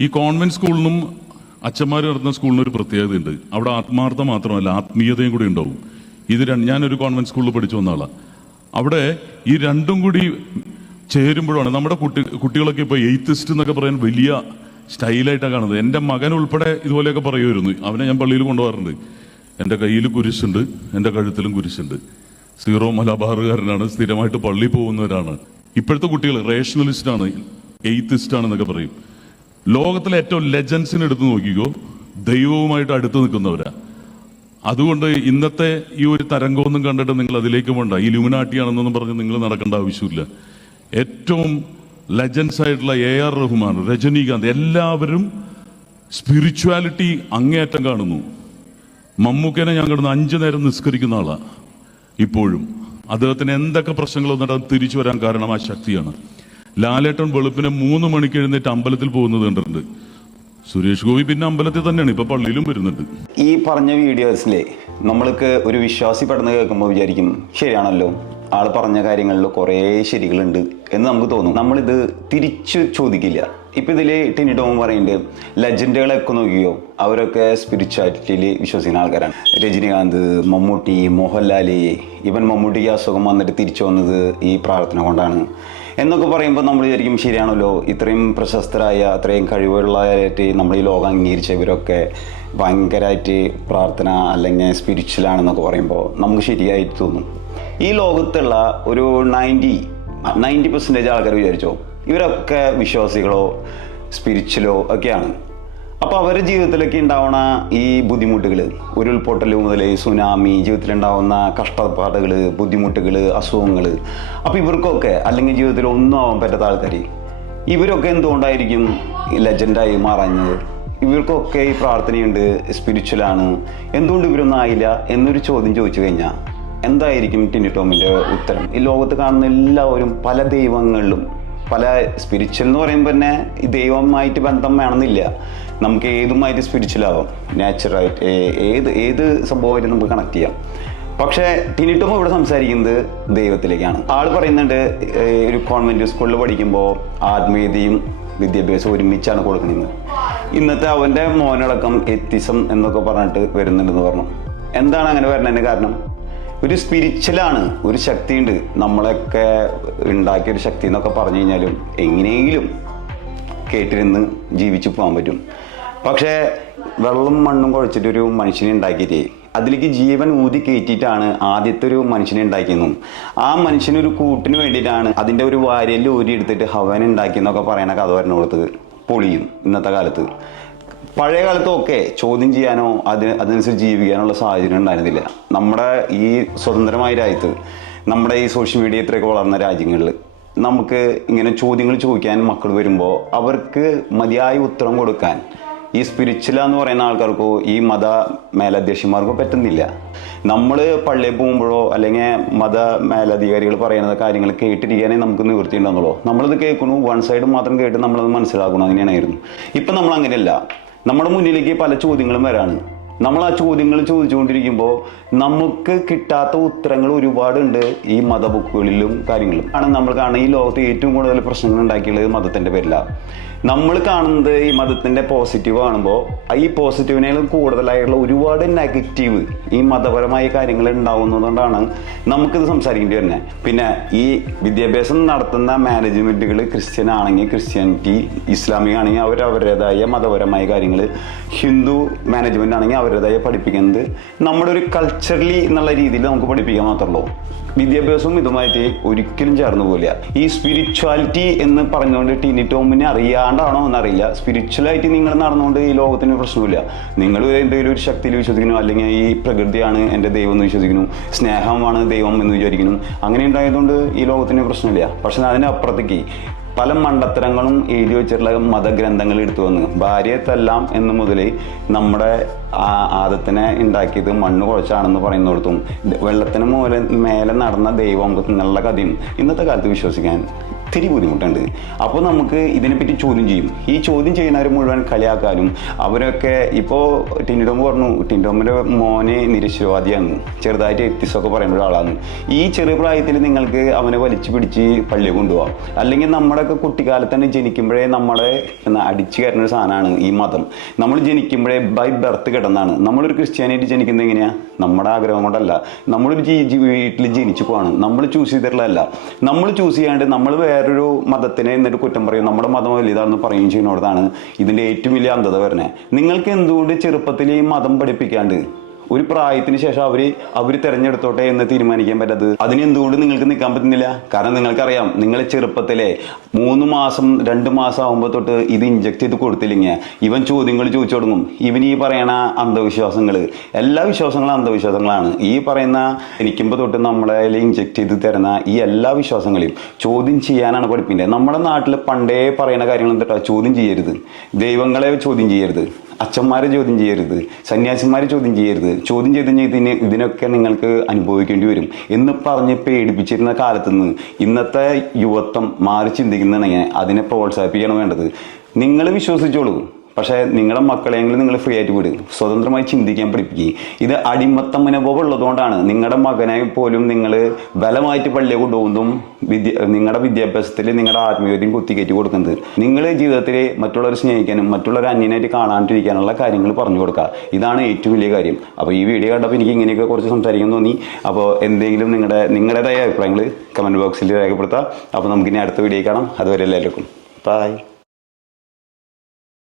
ഈ കോൺവെന്റ് സ്കൂളിനും അച്ഛന്മാർ നടത്തുന്ന സ്കൂളിനും ഒരു പ്രത്യേകതയുണ്ട്. അവിടെ ആത്മാർത്ഥ മാത്രമല്ല ആത്മീയതയും കൂടി ഉണ്ടാവും. ഇത് രണ്ട് ഞാനൊരു കോൺവെന്റ് സ്കൂളിൽ പഠിച്ചു വന്ന ആളാണ് അവിടെ ഈ രണ്ടും കൂടി ചേരുമ്പോഴാണ് നമ്മുടെ കുട്ടി കുട്ടികളൊക്കെ ഇപ്പോൾ എയ്ത്തിസ്റ്റ് എന്നൊക്കെ പറയാൻ വലിയ സ്റ്റൈലായിട്ടാണ് കാണുന്നത്. എന്റെ മകൻ ഉൾപ്പെടെ ഇതുപോലെയൊക്കെ പറയുമായിരുന്നു. അവനെ ഞാൻ പള്ളിയിൽ കൊണ്ടുപോകാറുണ്ട്. എന്റെ കയ്യിൽ കുരിശുണ്ട് എന്റെ കഴുത്തിലും കുരിശുണ്ട്. സീറോ മലബാറുകാരനാണ് സ്ഥിരമായിട്ട് പള്ളി പോകുന്നവരാണ്. ഇപ്പോഴത്തെ കുട്ടികൾ റേഷണലിസ്റ്റാണ് ആണ് എയ്ത്തിസ്റ്റ് ആണെന്നൊക്കെ പറയും. ലോകത്തിലെ ഏറ്റവും ലെജൻസിനെ എടുത്ത് നോക്കിക്കോ ദൈവവുമായിട്ട് അടുത്ത് നിൽക്കുന്നവരാ. അതുകൊണ്ട് ഇന്നത്തെ ഈ ഒരു തരംഗമൊന്നും കണ്ടിട്ട് നിങ്ങൾ അതിലേക്ക് വേണ്ട ഈ ലുമിനാട്ടിയാണെന്നൊന്നും പറഞ്ഞ് നിങ്ങൾ നടക്കേണ്ട ആവശ്യമില്ല. ഏറ്റവും ലെജൻസ് ആയിട്ടുള്ള എ ആർ റഹ്മാൻ രജനീകാന്ത് എല്ലാവരും സ്പിരിച്വാലിറ്റി അങ്ങേയറ്റം കാണുന്നു. മമ്മൂക്കനെ ഞാൻ കിടന്ന് അഞ്ചു നേരം നിസ്കരിക്കുന്ന ആളാണ് ഇപ്പോഴും. അദ്ദേഹത്തിന് എന്തൊക്കെ പ്രശ്നങ്ങൾ വന്നിട്ട് തിരിച്ചു വരാൻ കാരണം ആ ശക്തിയാണ്. ലാലേട്ടൻ വെളുപ്പിനെ മൂന്ന് മണിക്ക് എഴുന്നേറ്റ് അമ്പലത്തിൽ പോകുന്നത് കണ്ടിട്ടുണ്ട്. സുരേഷ് ഗോപി പിന്നെ അമ്പലത്തിൽ തന്നെയാണ് ഇപ്പൊ പള്ളിയിലും വരുന്നുണ്ട്. ഈ പറഞ്ഞ വീഡിയോസിലെ നമ്മൾക്ക് ഒരു വിശ്വാസി പെടുന്ന കേൾക്കുമ്പോൾ വിചാരിക്കും ശരിയാണല്ലോ ആൾ പറഞ്ഞ കാര്യങ്ങളിൽ കുറേ ശരികളുണ്ട് എന്ന് നമുക്ക് തോന്നും. നമ്മളിത് തിരിച്ചു ചോദിക്കില്ല. ഇപ്പം ഇതിൽ ടിനി ടോം പറയുന്നുണ്ട് ലെജൻഡുകളൊക്കെ നോക്കിയോ? അവരൊക്കെ സ്പിരിച്വാലിറ്റിയിൽ വിശ്വസിക്കുന്ന ആൾക്കാരാണ്. രജനീകാന്ത് മമ്മൂട്ടി മോഹൻലാൽ ഇവൻ മമ്മൂട്ടിക്ക് അസുഖം വന്നിട്ട് തിരിച്ചു വന്നത് ഈ പ്രാർത്ഥന കൊണ്ടാണ്. എന്നൊക്കെ പറയുമ്പോൾ നമ്മൾ വിചാരിക്കും ശരിയാണല്ലോ ഇത്രയും പ്രശസ്തരായ അത്രയും കഴിവുകളായിട്ട് നമ്മൾ ഈ ലോകം അംഗീകരിച്ചവരൊക്കെ ഭയങ്കരമായിട്ട് പ്രാർത്ഥന അല്ലെങ്കിൽ സ്പിരിച്വലാണെന്നൊക്കെ പറയുമ്പോൾ നമുക്ക് ശരിയായിട്ട് തോന്നും. ഈ ലോകത്തുള്ള ഒരു നയന്റി നയന്റി പെർസെന്റേജ് ആൾക്കാർ വിചാരിച്ചോ ഇവരൊക്കെ വിശ്വാസികളോ സ്പിരിച്വലോ ഒക്കെയാണ്. അപ്പോൾ അവരുടെ ജീവിതത്തിലൊക്കെ ഉണ്ടാവുന്ന ഈ ബുദ്ധിമുട്ടുകൾ ഉരുൾപൊട്ടൽ മുതൽ സുനാമി ജീവിതത്തിലുണ്ടാവുന്ന കഷ്ടപ്പാടുകൾ ബുദ്ധിമുട്ടുകൾ അസുഖങ്ങൾ അപ്പോൾ ഇവർക്കൊക്കെ അല്ലെങ്കിൽ ജീവിതത്തിൽ ഒന്നും ആവാൻ പറ്റാത്ത ആൾക്കാർ ഇവരൊക്കെ എന്തുകൊണ്ടായിരിക്കും ലെജൻഡായി മാറാഞ്ഞത്? ഇവർക്കൊക്കെ ഈ പ്രാർത്ഥനയുണ്ട് സ്പിരിച്വലാണ് എന്തുകൊണ്ട് ഇവരൊന്നും ആയില്ല? എന്നൊരു ചോദ്യം ചോദിച്ചു കഴിഞ്ഞാൽ എന്തായിരിക്കും ടിനി ടോമിന്റെ ഉത്തരം? ഈ ലോകത്ത് കാണുന്ന എല്ലാവരും പല ദൈവങ്ങളിലും പല സ്പിരിച്വൽ എന്ന് പറയുമ്പോൾ തന്നെ ദൈവമായിട്ട് ബന്ധം വേണമെന്നില്ല. നമുക്ക് ഏതുമായിട്ട് സ്പിരിച്വൽ ആവാം? നാച്ചുറായിട്ട് ഏത് ഏത് സംഭവമായിട്ട് നമുക്ക് കണക്ട് ചെയ്യാം? പക്ഷേ തിന്നിട്ടും ഇവിടെ സംസാരിക്കുന്നത് ദൈവത്തിലേക്കാണ്. ആൾ പറയുന്നുണ്ട് ഒരു കോൺവെന്റ് സ്കൂളിൽ പഠിക്കുമ്പോൾ ആത്മീയതയും വിദ്യാഭ്യാസം ഒരുമിച്ചാണ് കൊടുക്കുന്നത് ഇന്നത്തെ അവന്റെ മോനടക്കം എത്തിസം എന്നൊക്കെ പറഞ്ഞിട്ട് വരുന്നുണ്ടെന്ന് പറഞ്ഞു. എന്താണ് അങ്ങനെ വരുന്നതിന് കാരണം? ഒരു സ്പിരിച്വലാണ് ഒരു ശക്തിയുണ്ട്. നമ്മളൊക്കെ ഉണ്ടാക്കിയ ഒരു ശക്തി എന്നൊക്കെ പറഞ്ഞു കഴിഞ്ഞാലും എങ്ങനെയെങ്കിലും കേട്ടിരുന്ന് ജീവിച്ചു പോകാൻ പറ്റും. പക്ഷേ വെള്ളം മണ്ണും കുഴച്ചിട്ട് ഒരു മനുഷ്യനെ ഉണ്ടാക്കിയിട്ട് അതിലേക്ക് ജീവൻ ഊതി കയറ്റിയിട്ടാണ് ആദ്യത്തെ ഒരു മനുഷ്യനെ ഉണ്ടാക്കിയെന്നും. ആ മനുഷ്യനൊരു കൂട്ടിന് വേണ്ടിയിട്ടാണ് അതിന്റെ ഒരു വാര്യൽ ഊരി എടുത്തിട്ട് ഹവൻ ഉണ്ടാക്കിയെന്നൊക്കെ പറയണ കഥ പറഞ്ഞോടത്ത് പൊളിയും ഇന്നത്തെ കാലത്ത്. പഴയ കാലത്തൊക്കെ ചോദ്യം ചെയ്യാനോ അത് അതനുസരിച്ച് ജീവിക്കാനുള്ള സാഹചര്യം ഉണ്ടായിരുന്നില്ല. നമ്മുടെ ഈ സ്വതന്ത്രമായ രാജ്യത്ത് നമ്മുടെ ഈ സോഷ്യൽ മീഡിയ ഇത്രയൊക്കെ വളർന്ന രാജ്യങ്ങളിൽ നമുക്ക് ഇങ്ങനെ ചോദ്യങ്ങൾ ചോദിക്കാൻ മക്കൾ വരുമ്പോൾ അവർക്ക് മതിയായ ഉത്തരം കൊടുക്കാൻ ഈ സ്പിരിച്വല എന്ന് പറയുന്ന ആൾക്കാർക്കോ ഈ മത മേലധ്യക്ഷന്മാർക്കോ പറ്റുന്നില്ല. നമ്മൾ പള്ളിയിൽ പോകുമ്പോഴോ അല്ലെങ്കിൽ മത മേലധികാരികൾ പറയുന്ന കാര്യങ്ങൾ കേട്ടിരിക്കാനേ നമുക്ക് നിവൃത്തിയുണ്ടെന്നുള്ളൂ നമ്മളത് കേൾക്കുന്നു വൺ സൈഡ് മാത്രം കേട്ട് നമ്മളത് മനസ്സിലാക്കണം അങ്ങനെയാണായിരുന്നു. ഇപ്പം നമ്മൾ അങ്ങനെയല്ല നമ്മുടെ മുന്നിലേക്ക് പല ചോദ്യങ്ങളും വരാണ്. നമ്മൾ ആ ചോദ്യങ്ങൾ ചോദിച്ചുകൊണ്ടിരിക്കുമ്പോൾ നമുക്ക് കിട്ടാത്ത ഉത്തരങ്ങൾ ഒരുപാടുണ്ട് ഈ മത ബുക്കുകളിലും കാര്യങ്ങളിലും. ആണ് നമ്മൾ കാണുന്ന ഈ ലോകത്ത് ഏറ്റവും കൂടുതൽ പ്രശ്നങ്ങൾ ഉണ്ടാക്കിയുള്ളത് മതത്തിന്റെ പേരിലാണ് നമ്മൾ കാണുന്നത് ഈ മതത്തിന്റെ പോസിറ്റീവ് കാണുമ്പോൾ ഈ പോസിറ്റീവിനേക്കാളും കൂടുതലായിട്ടുള്ള ഒരുപാട് നെഗറ്റീവ് ഈ മതപരമായ കാര്യങ്ങൾ ഉണ്ടാവുന്നതുകൊണ്ടാണ് നമുക്കിത് സംസാരിക്കേണ്ടി വരുന്നത് പിന്നെ ഈ വിദ്യാഭ്യാസം നടത്തുന്ന മാനേജ്മെന്റുകൾ ക്രിസ്ത്യൻ ആണെങ്കിൽ ക്രിസ്ത്യാനിറ്റി ഇസ്ലാമിക ആണെങ്കിൽ അവർ അവരുടേതായ മതപരമായ കാര്യങ്ങൾ ഹിന്ദു മാനേജ്മെന്റ് ആണെങ്കിൽ അവരുടേതായ പഠിപ്പിക്കുന്നത് നമ്മുടെ ഒരു കൾച്ചറലി എന്നുള്ള രീതിയിൽ നമുക്ക് പഠിപ്പിക്കാൻ മാത്രമല്ലോ. വിദ്യാഭ്യാസവും ഇതുമായിട്ട് ഒരിക്കലും ചേർന്ന് പോകില്ല ഈ സ്പിരിച്വാലിറ്റി എന്ന് പറഞ്ഞുകൊണ്ട് ടിനി ടോമിനെ അറിയാണ്ടാണോ എന്നറിയില്ല. സ്പിരിച്വലായിട്ട് നിങ്ങൾ നടന്നുകൊണ്ട് ഈ ലോകത്തിന് പ്രശ്നമില്ല. നിങ്ങൾ എന്തെങ്കിലും ഒരു ശക്തിയിൽ വിശ്വസിക്കുന്നു അല്ലെങ്കിൽ ഈ പ്രകൃതിയാണ് എന്റെ ദൈവം എന്ന് വിശ്വസിക്കുന്നു സ്നേഹമാണ് ദൈവം എന്ന് വിചാരിക്കുന്നു. അങ്ങനെ ഉണ്ടായതുകൊണ്ട് ഈ ലോകത്തിന് പ്രശ്നമില്ല. പക്ഷേ അതിനപ്പുറത്തേക്ക് പല മണ്ടത്തരങ്ങളും എഴുതി വെച്ചിട്ടുള്ള മതഗ്രന്ഥങ്ങൾ എടുത്തു വന്ന്. ഭാര്യയെ തല്ലാം എന്ന് മുതൽ നമ്മുടെ ആദത്തിനെ ഉണ്ടാക്കിയത് മണ്ണ് കുഴച്ചാണെന്ന് പറയുന്നിടത്തും. വെള്ളത്തിന് മൂല മേലെ നടന്ന ദൈവം എന്നുള്ള കഥയും ഇന്നത്തെ കാലത്ത് വിശ്വസിക്കാൻ ഒത്തിരി ബുദ്ധിമുട്ടുണ്ട്. അപ്പോൾ നമുക്ക് ഇതിനെപ്പറ്റി ചോദ്യം ചെയ്യും. ഈ ചോദ്യം ചെയ്യുന്നവർ മുഴുവൻ കളിയാക്കാനും അവരൊക്കെ ഇപ്പോൾ ടിൻഡോം പറഞ്ഞു ടിൻഡോമിന്റെ മോനെ നിരശ്രവാദിയാണ് ചെറുതായിട്ട് എത്തിസൊക്കെ പറയുന്ന ഒരാളാണ് ഈ ചെറിയ പ്രായത്തിൽ നിങ്ങൾക്ക് അവനെ വലിച്ചു പിടിച്ച് പള്ളി കൊണ്ടുപോകാം അല്ലെങ്കിൽ നമ്മുടെയൊക്കെ കുട്ടിക്കാലത്ത് തന്നെ ജനിക്കുമ്പോഴേ നമ്മളെ അടിച്ചു കയറുന്ന ഒരു സാധനമാണ് ഈ മതം. നമ്മൾ ജനിക്കുമ്പോഴേ ബൈ ബർത്ത് കിടന്നാണ്. നമ്മളൊരു ക്രിസ്ത്യാനിയായിട്ട് ജനിക്കുന്നത് എങ്ങനെയാണ് നമ്മുടെ ആഗ്രഹം കൊണ്ടല്ല. നമ്മളൊരു വീട്ടിൽ ജനിച്ചു പോവാണ്. നമ്മൾ ചൂസ് ചെയ്തിട്ടുള്ളതല്ല. നമ്മൾ ചൂസ് ചെയ്യാണ്ട് നമ്മൾ വേറൊരു മതത്തിനെ എന്നിട്ട് കുറ്റം പറയും. നമ്മുടെ മതം വലുതാണെന്ന് പറയുകയും ചെയ്യുന്നിടത്താണ് ഇതിന്റെ ഏറ്റവും വലിയ അന്ധത വരുന്നത്. നിങ്ങൾക്ക് എന്തുകൊണ്ട് ചെറുപ്പത്തിൽ ഈ മതം പഠിപ്പിക്കാണ്ട് ഒരു പ്രായത്തിന് ശേഷം അവർ അവർ തിരഞ്ഞെടുത്തോട്ടെ എന്ന് തീരുമാനിക്കാൻ പറ്റാത്തത്. അതിന് എന്തുകൊണ്ട് നിങ്ങൾക്ക് നിൽക്കാൻ പറ്റുന്നില്ല? കാരണം നിങ്ങൾക്കറിയാം നിങ്ങൾ ചെറുപ്പത്തിലെ മൂന്ന് മാസം രണ്ട് മാസം ആകുമ്പോൾ തൊട്ട് ഇത് ഇഞ്ചക്ട് ചെയ്ത് കൊടുത്തില്ലെങ്കിൽ ഇവൻ ചോദ്യങ്ങൾ ചോദിച്ചു തുടങ്ങും. ഇവൻ ഈ പറയണ അന്ധവിശ്വാസങ്ങൾ എല്ലാ വിശ്വാസങ്ങളും അന്ധവിശ്വാസങ്ങളാണ്. ഈ പറയുന്ന എനിക്കുമ്പോൾ തൊട്ട് നമ്മളെ ഇഞ്ചക്ട് ചെയ്ത് തരുന്ന ഈ എല്ലാ വിശ്വാസങ്ങളെയും ചോദ്യം ചെയ്യാനാണ് പഠിപ്പിന്റെ നമ്മുടെ നാട്ടിൽ പണ്ടേ പറയുന്ന കാര്യങ്ങൾ എന്താ ചോദ്യം ചെയ്യരുത്. ദൈവങ്ങളെ ചോദ്യം ചെയ്യരുത്. അച്ഛന്മാരെ ചോദ്യം ചെയ്യരുത് സന്യാസിമാരെ ചോദ്യം ചെയ്യരുത്. ചോദ്യം ചെയ്ത് ഇതിന് ഇതിനൊക്കെ നിങ്ങൾക്ക് അനുഭവിക്കേണ്ടി വരും. എന്ന് പറഞ്ഞ് പേടിപ്പിച്ചിരുന്ന കാലത്ത് നിന്ന് ഇന്നത്തെ യുവത്വം മാറി ചിന്തിക്കുന്നുണ്ടെങ്കിൽ അതിനെ പ്രോത്സാഹിപ്പിക്കുകയാണ് വേണ്ടത്. നിങ്ങൾ വിശ്വസിച്ചോളൂ. പക്ഷേ നിങ്ങളുടെ മക്കളെങ്കിലും നിങ്ങൾ ഫ്രീ ആയിട്ട് വിടും. സ്വതന്ത്രമായി ചിന്തിക്കാൻ പഠിപ്പിക്കുക ഇത് അടിമത്തം അനുഭവം ഉള്ളതുകൊണ്ടാണ്. നിങ്ങളുടെ മകനെ പോലും നിങ്ങൾ ബലമായിട്ട് പള്ളിയെ കൊണ്ടുപോകുന്നതും വിദ്യ നിങ്ങളുടെ വിദ്യാഭ്യാസത്തിൽ നിങ്ങളുടെ ആത്മീയതയും കുത്തിക്കയറ്റി കൊടുക്കുന്നത്. നിങ്ങൾ ജീവിതത്തിൽ മറ്റുള്ളവരെ സ്നേഹിക്കാനും മറ്റുള്ളവരെ അന്യനായിട്ട് കാണാണ്ടിരിക്കാനുള്ള കാര്യങ്ങൾ പറഞ്ഞു കൊടുക്കുക. ഇതാണ് ഏറ്റവും വലിയ കാര്യം. അപ്പോൾ ഈ വീഡിയോ കണ്ടപ്പോൾ എനിക്ക് ഇങ്ങനെയൊക്കെ കുറച്ച് സംസാരിക്കാൻ തോന്നി. അപ്പോൾ എന്തെങ്കിലും നിങ്ങളുടെ നിങ്ങളുടേതായ അഭിപ്രായങ്ങൾ കമന്റ് ബോക്സിൽ രേഖപ്പെടുത്താം. അപ്പോൾ നമുക്കിനി അടുത്ത വീഡിയോ കാണാം. അതുവരെ എല്ലാവർക്കും. ബൈ